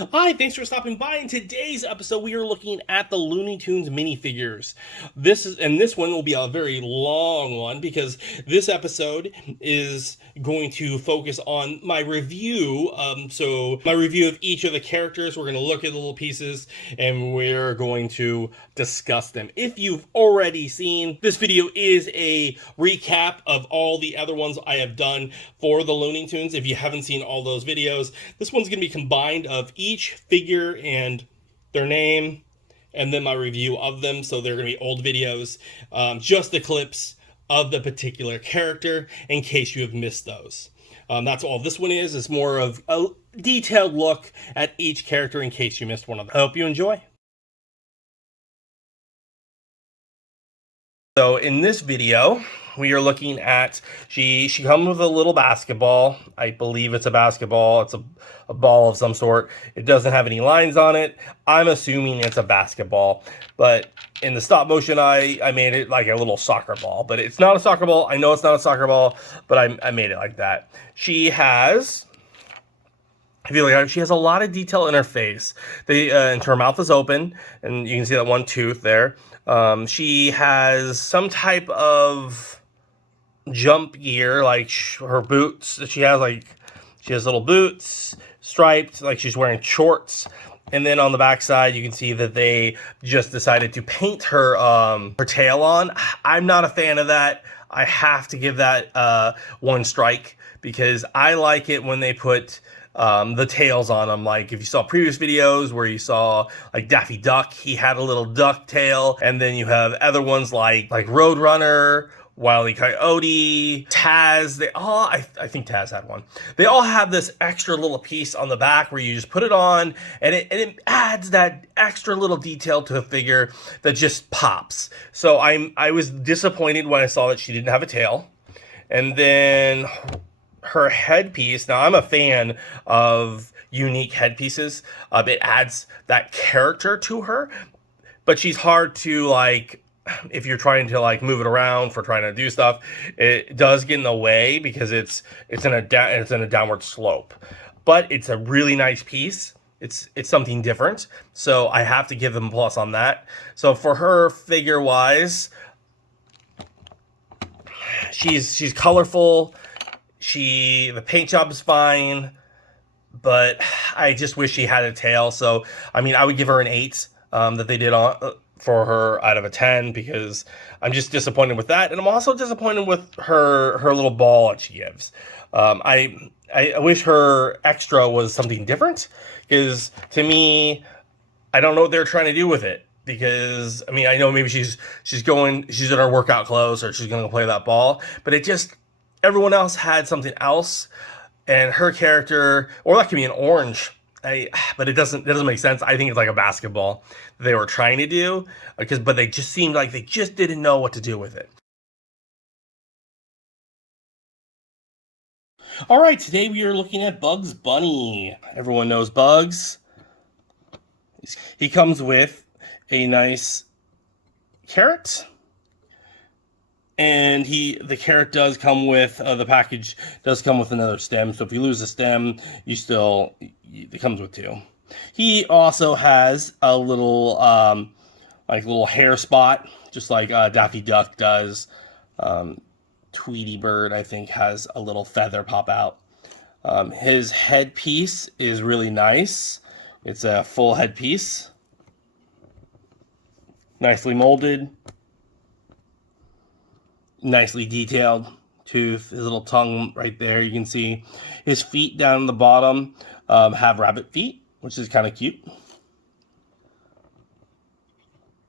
Hi, thanks for stopping by. In today's episode, we are looking at the Looney Tunes minifigures. This one will be a very long one because this episode is going to focus on my review. So my review of each of the characters. We're going to look at the little pieces and we're going to discuss them. If you've already seen, this video is a recap of all the other ones I have done for the Looney Tunes. If you haven't seen all those videos, this one's going to be combined of each figure and their name, and then my review of them. So they're going to be old videos, just the clips of the particular character in case you have missed those. That's all this one is. It's more of a detailed look at each character in case you missed one of them. I hope you enjoy. So in this video, we are looking at, she comes with a little basketball. I believe it's a basketball. It's a ball of some sort. It doesn't have any lines on it. I'm assuming it's a basketball, but in the stop motion, I made it like a little soccer ball, but it's not a soccer ball. I know it's not a soccer ball, but I made it like that. She has, if you look at it, she has a lot of detail in her face. And her mouth is open, and you can see that one tooth there. She has some type of jump gear, like her boots. She has little boots, striped, like she's wearing shorts. And then on the back side, you can see that they just decided to paint her her tail on. I'm not a fan of that. I have to give that one strike because I like it when they put the tails on them. Like if you saw previous videos where you saw like Daffy Duck, he had a little duck tail, and then you have other ones like Roadrunner, Wile E Coyote, Taz. They all, I think Taz had one. They all have this extra little piece on the back where you just put it on, and it adds that extra little detail to the figure that just pops. So I was disappointed when I saw that she didn't have a tail. And then her headpiece, now I'm a fan of unique headpieces. It adds that character to her, but she's hard to, like, if you're trying to like move it around for trying to do stuff, it does get in the way because it's in a downward slope. But it's a really nice piece. It's something different, so I have to give them a plus on that. So for her, figure wise, she's colorful. The paint job is fine, but I just wish she had a tail. So I mean, I would give her an 8 that they did on for her out of a 10 because I'm just disappointed with that, and I'm also disappointed with her little ball that she gives. I wish her extra was something different because to me, I don't know what they're trying to do with it. Because I mean, I know maybe she's in her workout clothes or she's going to play that ball, but it just, everyone else had something else, and her character, or that could be an orange. But it doesn't make sense. I think it's like a basketball that they were trying to do, but they just seemed like they just didn't know what to do with it. All right, today we are looking at Bugs Bunny. Everyone knows Bugs. He comes with a nice carrot. And the carrot does come with, the package does come with another stem. So if you lose a stem, it comes with 2. He also has a little, little hair spot, just like Daffy Duck does. Tweety Bird, I think, has a little feather pop out. His headpiece is really nice. It's a full headpiece. Nicely molded. Nicely detailed tooth, his little tongue right there. You can see his feet down the bottom have rabbit feet, which is kind of cute.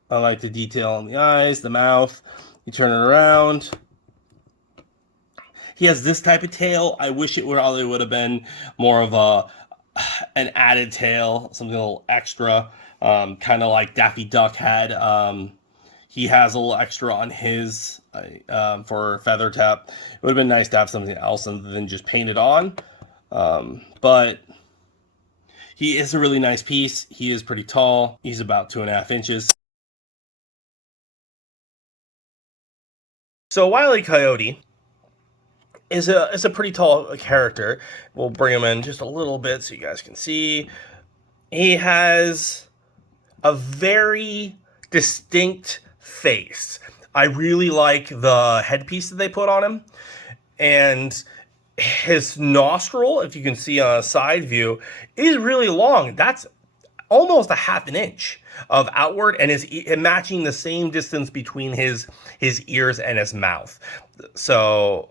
I like the detail on the eyes, the mouth. You turn it around. He has this type of tail. I wish it would have been more of an added tail, something a little extra, kind of like Daffy Duck had. He has a little extra on his for feather tap. It would have been nice to have something else other than just paint it on. But he is a really nice piece. He is pretty tall. He's about 2.5 inches. So Wile E Coyote is a pretty tall character. We'll bring him in just a little bit so you guys can see. He has a very distinct face. I really like the headpiece that they put on him, and his nostril, if you can see on a side view, is really long. That's almost a half an inch of outward, and is matching the same distance between his ears and his mouth. So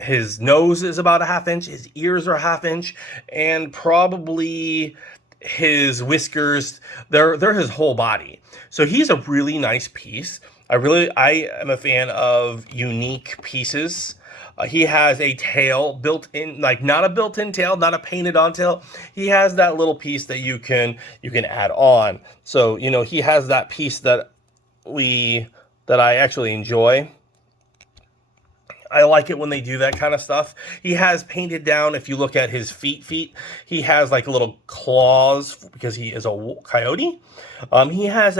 his nose is about a half inch, his ears are a half inch, and probably his whiskers, they're his whole body. So he's a really nice piece. I am a fan of unique pieces. He has a tail built in, like not a built-in tail, not a painted on tail. He has that little piece that you can add on. So, he has that piece that I actually enjoy. I like it when they do that kind of stuff. He has painted down, if you look at his feet, he has like little claws because he is a coyote. He has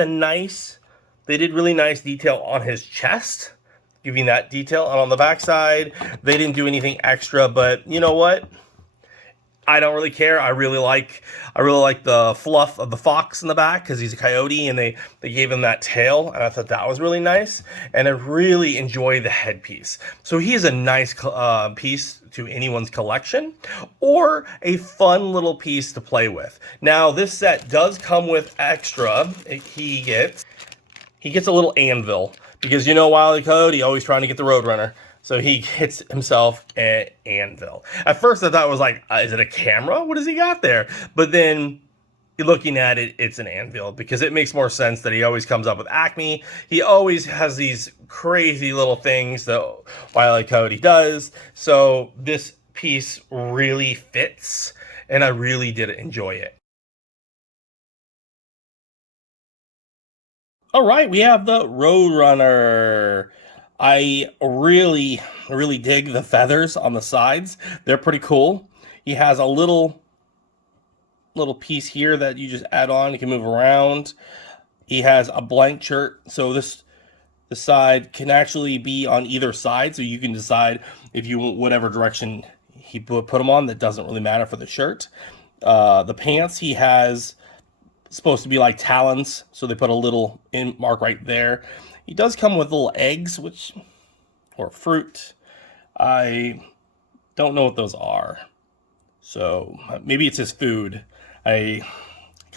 they did really nice detail on his chest, giving that detail. And on the backside, they didn't do anything extra, but you know what? I don't really care. I really like the fluff of the fox in the back because he's a coyote, and they gave him that tail, and I thought that was really nice. And I really enjoy the headpiece. So he is a nice piece to anyone's collection, or a fun little piece to play with. Now this set does come with extra. He gets a little anvil because Wile E Coyote always trying to get the Roadrunner. So he gets himself an anvil. At first I thought it was like, is it a camera? What does he got there? But then you're looking at it, it's an anvil because it makes more sense that he always comes up with Acme. He always has these crazy little things that Wile E Coyote does. So this piece really fits, and I really did enjoy it. All right, we have the Roadrunner. I really dig the feathers on the sides. They're pretty cool. He has a little piece here that you just add on. You can move around. He has a blank shirt, so the side can actually be on either side, so you can decide if you want whatever direction he put them on. That doesn't really matter for the shirt. The pants he has supposed to be like talons, so they put a little mark right there. He does come with little eggs, or fruit. I don't know what those are, so maybe it's his food. Because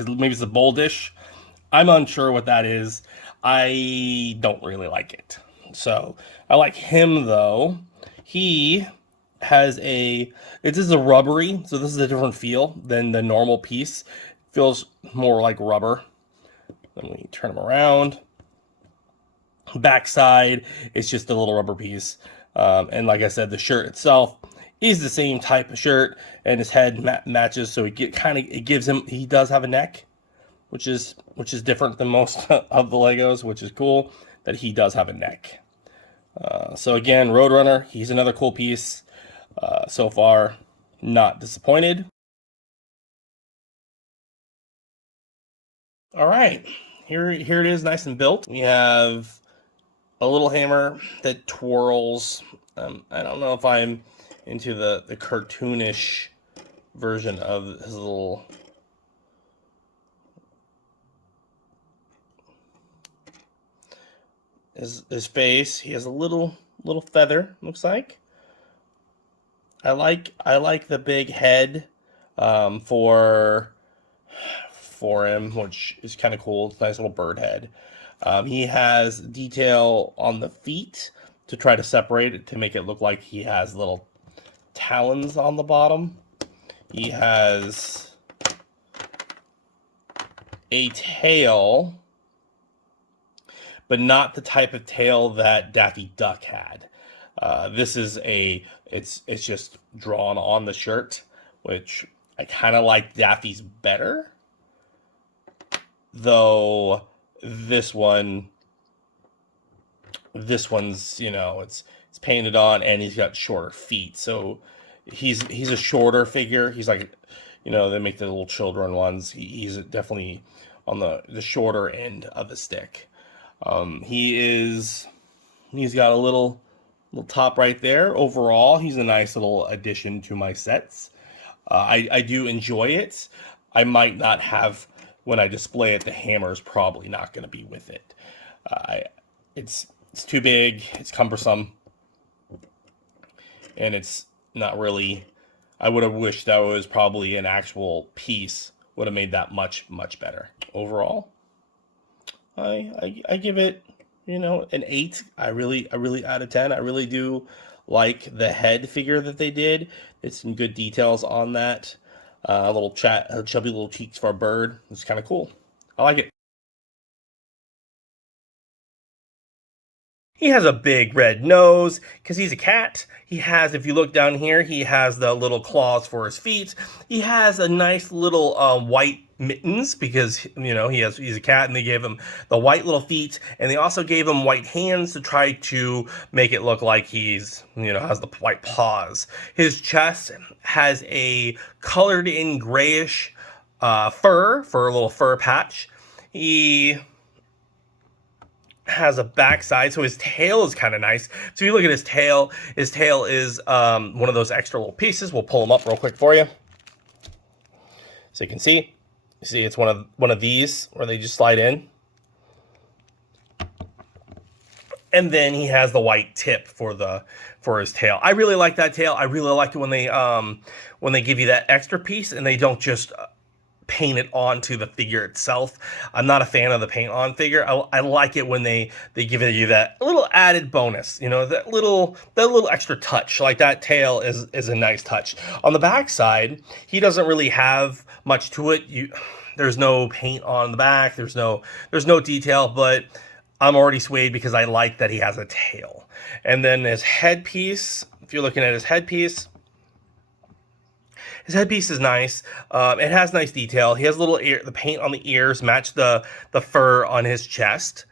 maybe it's a bowl dish. I'm unsure what that is. I don't really like it. So I like him though. He has this is a rubbery, so this is a different feel than the normal piece. Feels more like rubber. Then we turn him around. Backside, it's just a little rubber piece. And like I said, the shirt itself is the same type of shirt, and his head matches. So it gives him. He does have a neck, which is different than most of the Legos, which is cool that he does have a neck. So again, Roadrunner, he's another cool piece. So far, not disappointed. All right, here it is, nice and built. We have a little hammer that twirls. I don't know if I'm into the cartoonish version of his little his face. He has a little feather, looks like. I like the big head for him, which is kind of cool. It's a nice little bird head. He has detail on the feet to try to separate it, to make it look like he has little talons on the bottom. He has a tail, but not the type of tail that Daffy Duck had. This is it's just drawn on the shirt, which I kind of like Daffy's better. Though this one's, it's painted on, and he's got shorter feet. So he's a shorter figure. He's like, they make the little children ones. He's definitely on the shorter end of the stick. He's got a little top right there. Overall, he's a nice little addition to my sets. I do enjoy it. I might not have, when I display it, the hammer is probably not going to be with it. It's too big, it's cumbersome, and it's not really, I would have wished that was probably an actual piece, would have made that much better. Overall, I give it, an 8. I really out of 10. I really do like the head figure that they did. It's some good details on that. A little chubby little cheeks for a bird. It's kind of cool. I like it. He has a big red nose because he's a cat. He has, if you look down here, he has the little claws for his feet. He has a nice little white mittens because he's a cat, and they gave him the white little feet, and they also gave him white hands to try to make it look like he's has the white paws. His chest has a colored in grayish fur for a little fur patch. He has a backside, so his tail is kind of nice. So if you look at his tail is one of those extra little pieces. We'll pull them up real quick for you, so you can see. You see, it's one of these where they just slide in, and then he has the white tip for his tail. I really like that tail. I really like it when they give you that extra piece and they don't just paint it onto the figure itself. I'm not a fan of the paint on figure. I like it when they give you that little added bonus, that little extra touch. Like that tail is a nice touch. On the back side, he doesn't really have much to it. There's no paint on the back. There's no detail, but I'm already swayed because I like that he has a tail. And then his headpiece, if you're looking at his headpiece is nice. It has nice detail. He has the paint on the ears match the fur on his chest.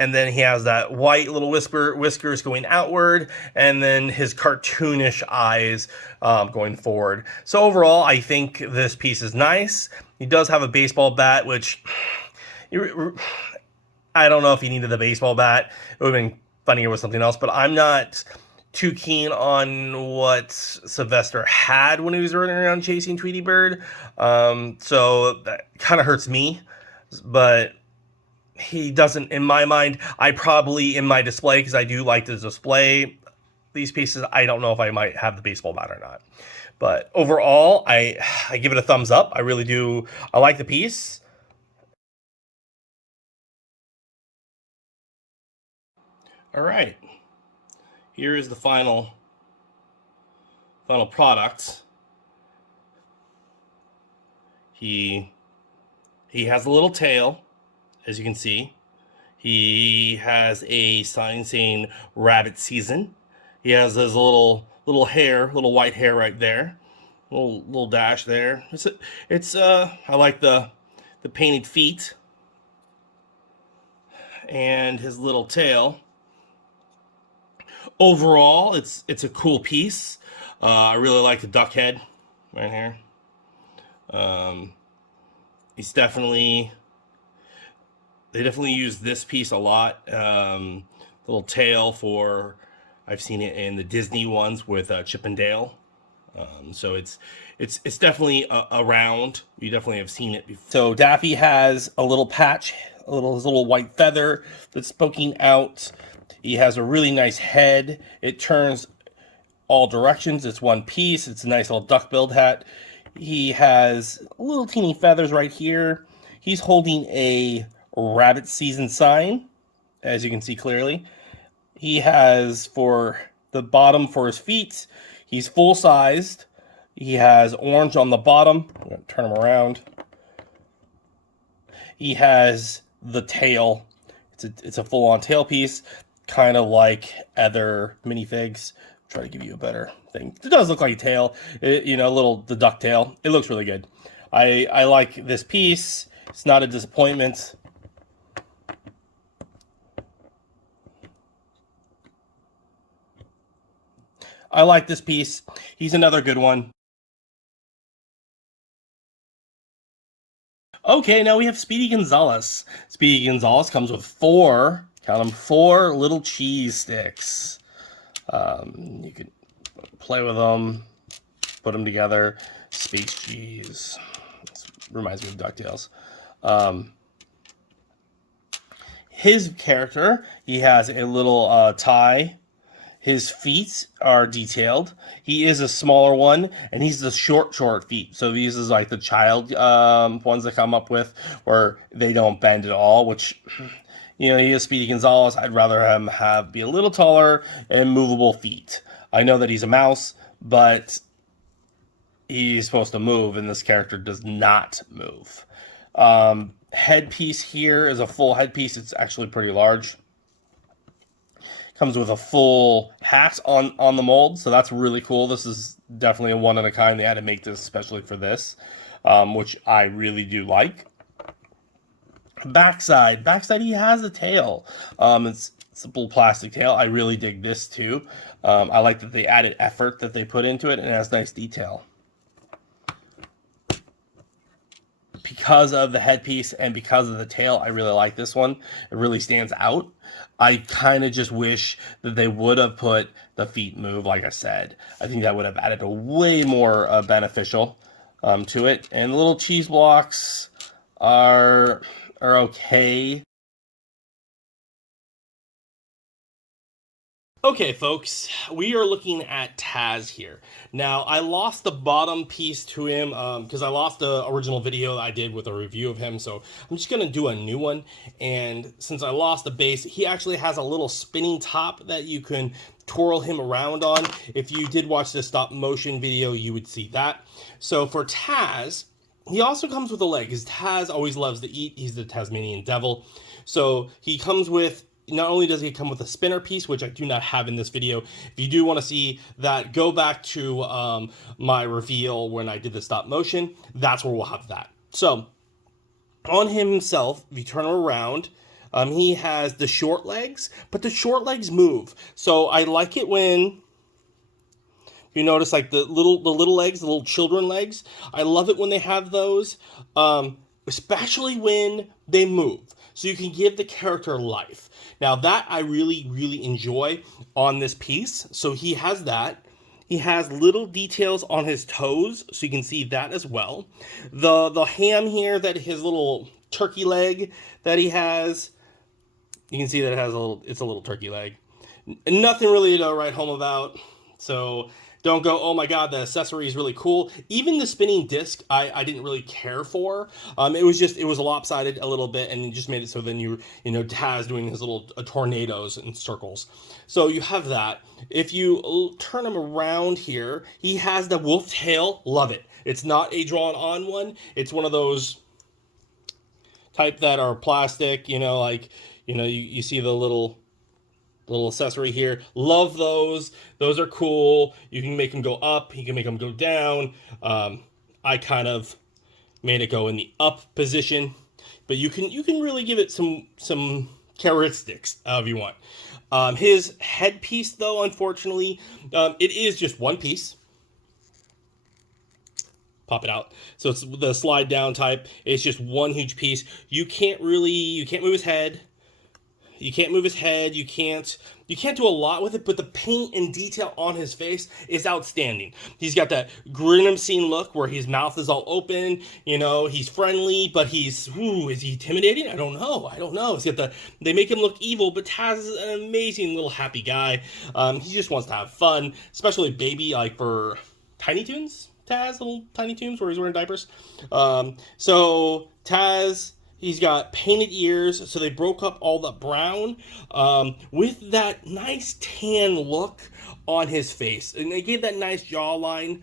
And then he has that white little whiskers going outward, and then his cartoonish eyes going forward. So overall, I think this piece is nice. He does have a baseball bat, which I don't know if he needed the baseball bat. It would have been funnier with something else, but I'm not too keen on what Sylvester had when he was running around chasing Tweety Bird. So that kind of hurts me, but he doesn't, in my mind. I probably, in my display, because I do like to display these pieces, I don't know if I might have the baseball bat or not. But overall, I give it a thumbs up. I really do. I like the piece. All right. Here is the final product. He has a little tail, as you can see. He has a sign saying rabbit season. He has his little white hair right there. Little dash there. I like the painted feet and his little tail. Overall, it's a cool piece. I really like the duck head right here. He's definitely, they definitely use this piece a lot. Little tail for, I've seen it in the Disney ones with Chip and Dale. So it's definitely around. You definitely have seen it before. So Daffy has a little patch, his little white feather that's poking out. He has a really nice head. It turns all directions. It's one piece. It's a nice little duck-billed hat. He has little teeny feathers right here. He's holding a rabbit season sign, as you can see clearly. He has, for the bottom for his feet, he's full-sized. He has orange on the bottom. I'm going to turn him around. He has the tail. It's a full-on tail piece, kind of like other minifigs. Try to give you a better thing. It does look like a tail, the duck tail. It looks really good. I like this piece. It's not a disappointment. I like this piece. He's another good one. Okay, now we have Speedy Gonzales. Speedy Gonzales comes with four little cheese sticks. You can play with them, put them together. Space cheese. Let's reminds me of DuckTales. His character, he has a little tie. His feet are detailed. He is a smaller one, and he's the short feet. So these is like the child ones that come up with where they don't bend at all, which, you know, he is Speedy Gonzales. I'd rather him be a little taller and movable feet. I know that he's a mouse, but he's supposed to move, and this character does not move. Headpiece here is a full headpiece. It's actually pretty large. Comes with a full hat on the mold, so that's really cool. This is definitely a one of a kind. They had to make this especially for this, which I really do like. Backside, he has a tail. It's a little plastic tail. I really dig this too. I like that they added effort that they put into it, and it has nice detail. Because of the headpiece and because of the tail, I really like this one. It really stands out. I kind of just wish that they would have put the feet move, like I said. I think that would have added a way more beneficial to it. And the little cheese blocks are okay. Okay, folks, we are looking at Taz here. Now, I lost the bottom piece to him because I lost the original video that I did with a review of him, so I'm just going to do a new one. And since I lost the base, he actually has a little spinning top that you can twirl him around on. If you did watch the stop motion video, you would see that. So for Taz, he also comes with a leg, because Taz always loves to eat. He's the Tasmanian Devil. So he comes with, not only does he come with a spinner piece, which I do not have in this video. If you do want to see that, go back to my reveal when I did the stop motion. That's where we'll have that. So on himself, if you turn him around, he has the short legs, but the short legs move. So I like it when you notice like the little legs, the little children legs. I love it when they have those, especially when they move. So you can give the character life. Now that I really, really enjoy on this piece. So he has that. He has little details on his toes, so you can see that as well. The ham here, that his little turkey leg that he has, you can see that it's a little turkey leg. Nothing really to write home about. So don't go, oh my god, the accessory is really cool. Even the spinning disc, I didn't really care for. It was lopsided a little bit, and it just made it so then you know, Taz doing his little tornadoes and circles. So you have that. If you turn him around here, he has the wolf tail. Love it. It's not a drawn-on one. It's one of those type that are plastic, you know, like, you know, you see the little accessory here. Love those. Those are cool. You can make them go up. You can make them go down. I kind of made it go in the up position, but you can really give it some characteristics if you want. His headpiece, though, unfortunately, it is just one piece. Pop it out. So it's the slide down type. It's just one huge piece. You can't move his head. You can't move his head. You can't do a lot with it, but the paint and detail on his face is outstanding. He's got that grimacing look where his mouth is all open. You know, he's friendly, but is he intimidating? I don't know. They make him look evil, but Taz is an amazing little happy guy. He just wants to have fun, especially baby, like for Tiny Toons. Taz, little Tiny Toons where he's wearing diapers. So Taz, he's got painted ears, so they broke up all the brown with that nice tan look on his face. And they gave that nice jawline,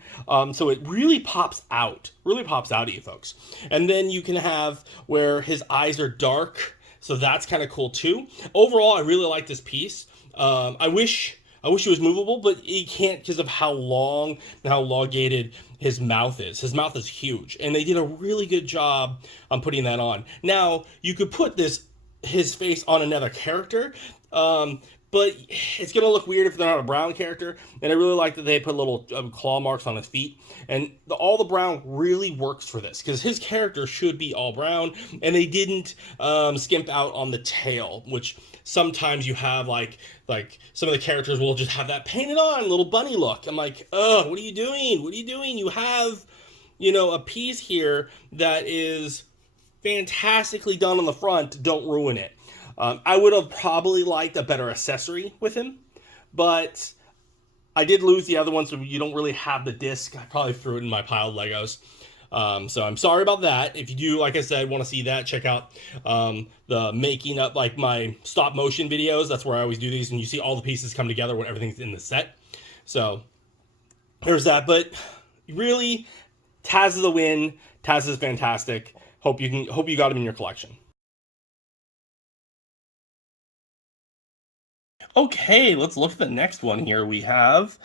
so it really pops out. Really pops out at you, folks. And then you can have where his eyes are dark, so that's kind of cool too. Overall, I really like this piece. I wish it was movable, but it can't because of how long and how elongated his mouth is. His mouth is huge, and they did a really good job on putting that on. Now, you could put his face on another character, but it's going to look weird if they're not a brown character, and I really like that they put little claw marks on his feet, and all the brown really works for this, because his character should be all brown, and they didn't skimp out on the tail, which sometimes you have like some of the characters will just have that painted on little bunny look. I'm like, oh, what are you doing? You have you know, a piece here that is fantastically done on the front, don't ruin it. I would have probably liked a better accessory with him, but I did lose the other one, so you don't really have the disc. I probably threw it in my pile of Legos. So I'm sorry about that. If you do, like I said, want to see that, check out the making up, like my stop motion videos. That's where I always do these, and you see all the pieces come together when everything's in the set. So there's that. But really, Taz is a win. Taz is fantastic. Hope you got him in your collection. Okay, let's look at the next one here. He has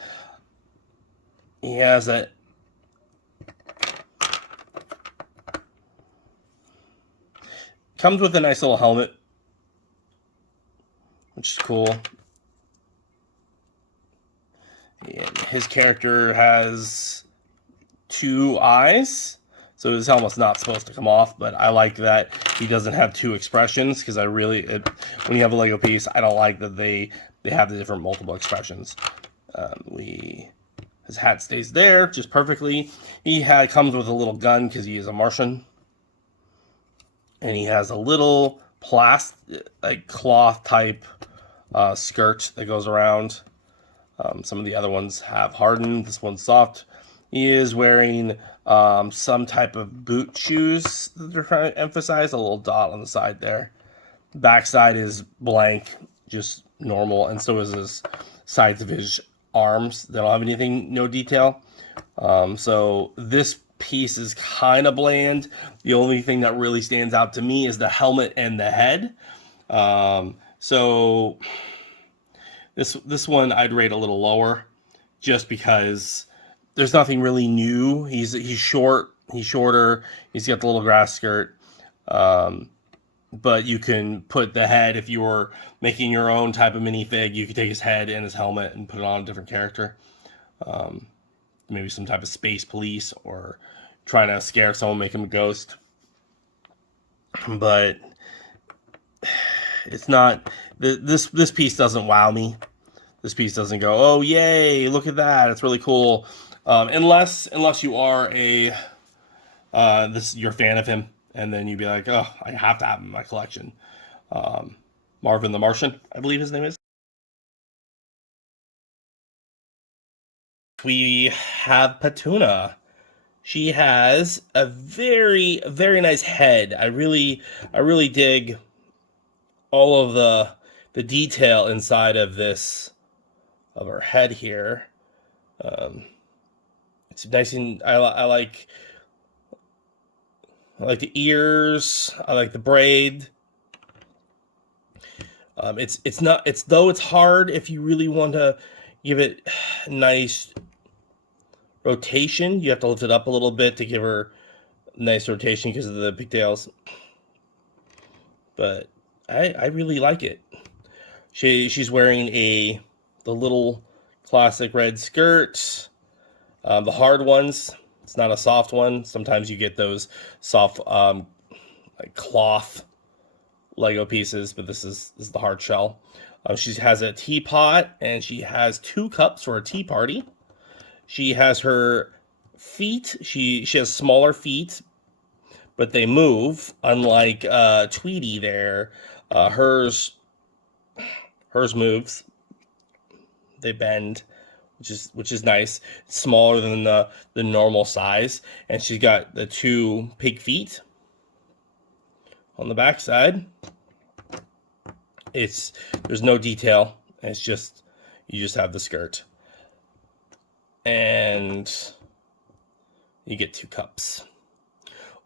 a comes with a nice little helmet, which is cool. And his character has 2 eyes, so his helmet's not supposed to come off, but I like that he doesn't have 2 expressions, because when you have a Lego piece, I don't like that they have the different multiple expressions. His hat stays there just perfectly. He comes with a little gun because he is a Martian, and he has a little like cloth type skirt that goes around. Some of the other ones have hardened. This one's soft. He is wearing some type of boot shoes that they're trying to emphasize. A little dot on the side there. Backside is blank, just normal, and so is his sides of his arms. They don't have anything, no detail. So this piece is kind of bland. The only thing that really stands out to me is the helmet and the head. So this one I'd rate a little lower, just because there's nothing really new. He's shorter. He's got the little grass skirt. But you can put the head, if you were making your own type of minifig, you could take his head and his helmet and put it on a different character. Maybe some type of space police, or trying to scare someone, make him a ghost. But it's not, this piece doesn't wow me. This piece doesn't go, oh yay, look at that, it's really cool. Unless you are you're a fan of him, and then you'd be like, oh, I have to have him in my collection. Marvin the Martian, I believe his name is. We have Petunia. She has a very, very nice head. I really dig all of the detail inside of her head here. It's nice, and I like the ears. I like the braid. It's hard if you really want to give it nice rotation. You have to lift it up a little bit to give her nice rotation because of the pigtails. But I really like it. She's wearing the little classic red skirt. The hard ones. It's not a soft one. Sometimes you get those soft like cloth Lego pieces, but this is the hard shell. She has a teapot, and she has 2 cups for a tea party. She has her feet. She has smaller feet, but they move. Unlike Tweety there, hers moves. They bend, which is nice. It's smaller than the normal size, and she's got the 2 pig feet on the back side. There's no detail. It's just, you just have the skirt, and you get 2 cups.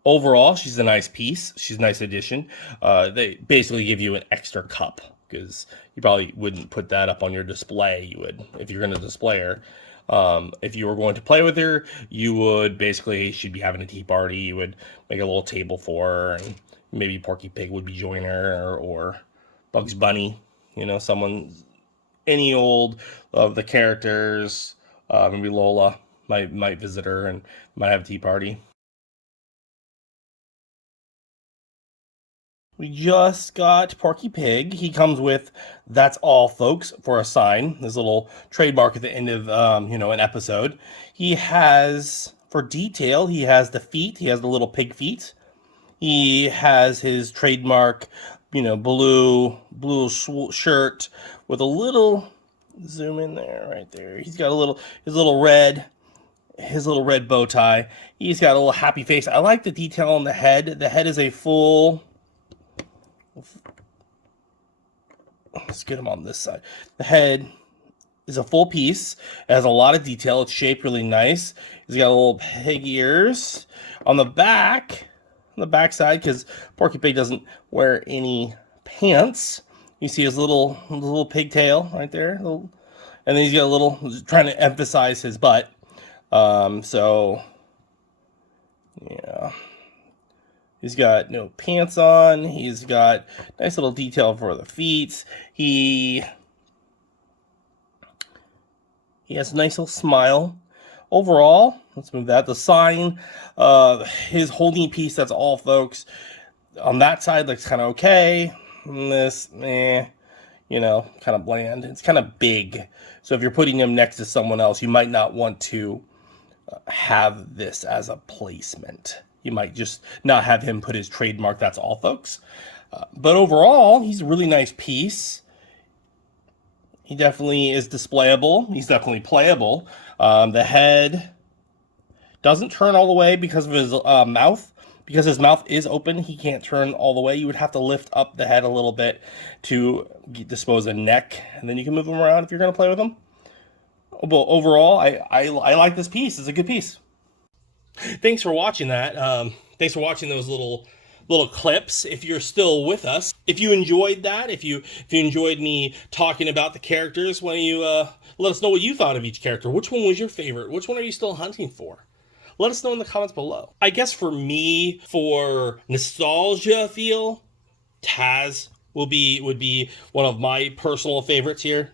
Overall, she's a nice piece. She's a nice addition. They basically give you an extra cup, because you probably wouldn't put that up on your display. You would, if you're going to display her. If you were going to play with her, you would basically, she'd be having a tea party. You would make a little table for her, and maybe Porky Pig would be joining her, or Bugs Bunny, any old of the characters. Maybe Lola might visit her and might have a tea party. We just got Porky Pig. He comes with "That's all, folks" for a sign. His little trademark at the end of an episode. He has For detail, he has the feet. He has the little pig feet. He has his trademark, blue shirt with a little, zoom in there, right there. He's got his little red bow tie. He's got a little happy face. I like the detail on the head. The head is a full, let's get him on this side. The head is a full piece. It has a lot of detail. It's shaped really nice. He's got little pig ears on the back side, because Porky Pig doesn't wear any pants. You see his little pigtail right there, and then he's got a little, trying to emphasize his butt. So yeah, he's got no pants on. He's got nice little detail for the feet. He has a nice little smile. Overall, let's move that. The sign, his holding piece, that's all, folks. On that side, looks kind of okay. And this, kind of bland. It's kind of big. So if you're putting him next to someone else, you might not want to have this as a placement. You might just not have him put his trademark, that's all, folks. But overall, he's a really nice piece. He definitely is displayable. He's definitely playable. The head doesn't turn all the way because of his mouth. Because his mouth is open, he can't turn all the way. You would have to lift up the head a little bit to dispose of the neck, and then you can move him around if you're going to play with him. But overall, I like this piece. It's a good piece. Thanks for watching that. Thanks for watching those little clips. If you're still with us, if you enjoyed that, if you enjoyed me talking about the characters, why don't you let us know what you thought of each character. Which one was your favorite? Which one are you still hunting for? Let us know in the comments below. I guess for me, for nostalgia feel, Taz would be one of my personal favorites here.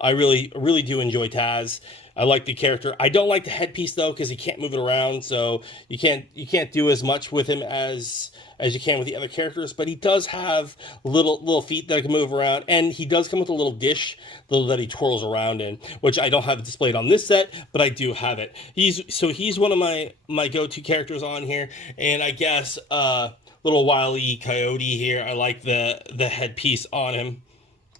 I really do enjoy Taz. I like the character. I don't like the headpiece though, because he can't move it around, so you can't do as much with him as you can with the other characters. But he does have little feet that can move around, and he does come with a little dish that he twirls around in, which I don't have displayed on this set, but I do have it. He's one of my go-to characters on here, and I guess little Wile E Coyote here. I like the headpiece on him.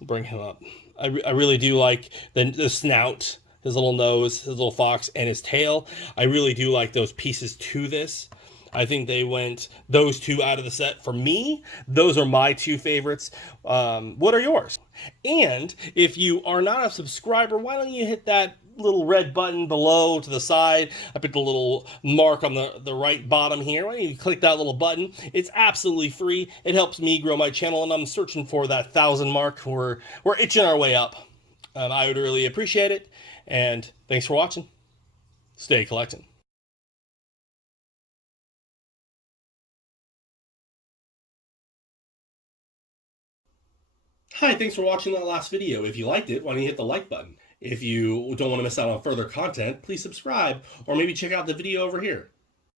Bring him up. I really do like the snout, his little nose, his little fox, and his tail. I really do like those pieces to this. I think they went those two out of the set. For me, those are my two favorites. What are yours? And if you are not a subscriber, why don't you hit that little red button below to the side? I put the little mark on the right bottom here. Why don't you click that little button? It's absolutely free. It helps me grow my channel, and I'm searching for that 1,000 mark. We're itching our way up. I would really appreciate it. And thanks for watching. Stay collecting. Hi, thanks for watching that last video. If you liked it, why don't you hit the like button? If you don't want to miss out on further content, please subscribe, or maybe check out the video over here.